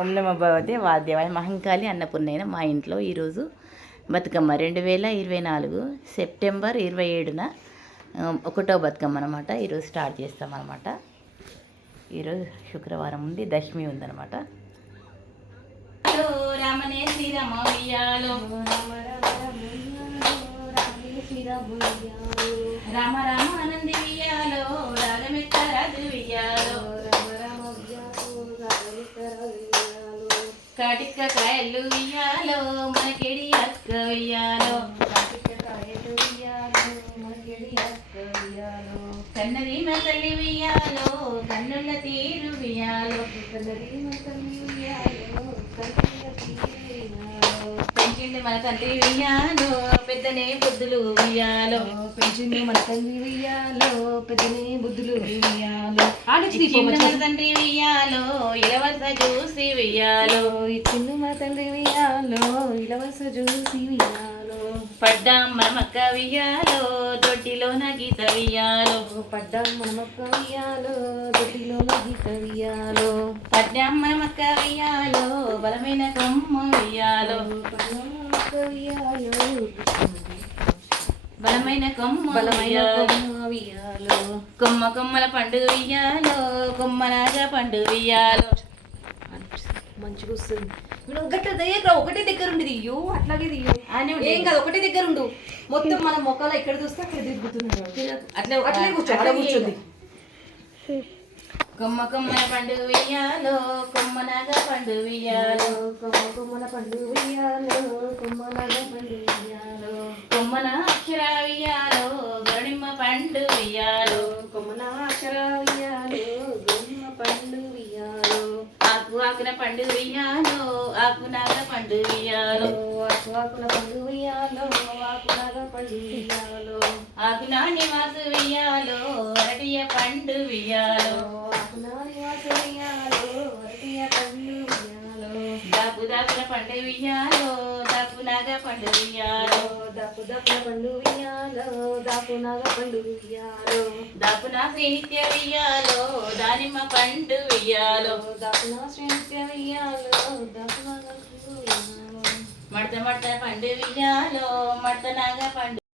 ఓం నమ భగవతే వాద్యవాయ మహంకాళి అన్నపూర్ణైన మా ఇంట్లో ఈరోజు బతుకమ్మ. రెండు వేల ఇరవై నాలుగు సెప్టెంబర్ ఇరవై ఏడున ఒకటో బతుకమ్మ అనమాట ఈరోజు స్టార్ట్ చేస్తామన్నమాట. ఈరోజు శుక్రవారం ఉంది దశమి ఉందన్నమాట. రామనే శ్రీరామ రామ రామ ఆనంది తాటిక్క కాయలు ఇయ్యాలో మనకెడి అక్క ఉయ్యాలో కన్నది మా తల్లి ఉయ్యాలో కన్నుల తీరు ఉయ్యాలో పెంచింది మన తండ్రి ఉయ్యాలో పెద్దనే బుద్ధులు ఉయ్యాలో. పెంచింది మన తల్లి వెయ్యాలో పెద్దనే బుద్ధులు వెయ్యాలో ఇచ్చింది మన తండ్రి ఉయ్యాలో ఇలవస చూసి ఉయ్యాలో. ఇచ్చింది మన తండ్రి వెయ్యాలో ఇలవస చూసి వెయ్యాలో పడ్డాం మనమక్క ఉయ్యాలో దొడ్డిలో నా గీత ఉయ్యాలో. పడ్డాం మన మొక్క వెయ్యాలో దొడ్డిలో గీత వెయ్యాలో పడ్డాం మనమక్క ఉయ్యాలో బలమైన కొమ్మ వెయ్యాలో బలమైన కొమ్మ బలమైన. కొమ్మ వెయ్యాలో కొమ్మ కొమ్మల పండుగ ఉయ్యాలో కొమ్మలాగా పండుగ ఉయ్యాలో. మంచిగా వస్తుంది. గట్ట దగ్గర ఒకటే దగ్గర ఉండి దియ్యు అట్లాగే దియ్యు ఏం కాదు ఒకటే దగ్గర ఉండు. మొత్తం మన మొక్కలు ఎక్కడ చూస్తే అక్కడ తిరుగుతున్నాడు అట్లా అట్లే కూర్చో కూర్చోండి. కొమ్మ కొమ్మల పండుగ ఉయ్యాలో కొమ్మలాగా పండుగ ఉయ్యాలో. కొమ్మ కొమ్మల పండు వెయ్యాలో పండు వెయ్యాలో కొమ్మన అక్షర గడిమ్మ పండు ఉయ్యాలో కొమ్మల అక్షర వెయ్యాలో గొమ్మ పండు వెయ్యాలో ఆకు ఆకున పండు ఉయ్యాలో ఆకునాగ పండు ఉయ్యాలో ఆకు ఆకుల పండు వెయ్యాలో ఆకులాగా పండు వెయ్యాలో ఆకున నివాసు ఉయ్యాలో అరటియ పండు ఉయ్యాలో ఆకుల నివాస వెయ్యాలో అరటియ పండు వెయ్యాలో దాపు దాపున పండు ఉయ్యాలో దాపునాగ పండు ఉయ్యాలో దాపు దాపుల పండు వెయ్యాలో దాపు నాగ పండు వెయ్యాలో దాపున శ్రీనిత్య ఉయ్యాలో దానిమ పండు ఉయ్యాలో వెయ్యాలో మడత మడత పండు ఉయ్యాలో మడత నాగా పండు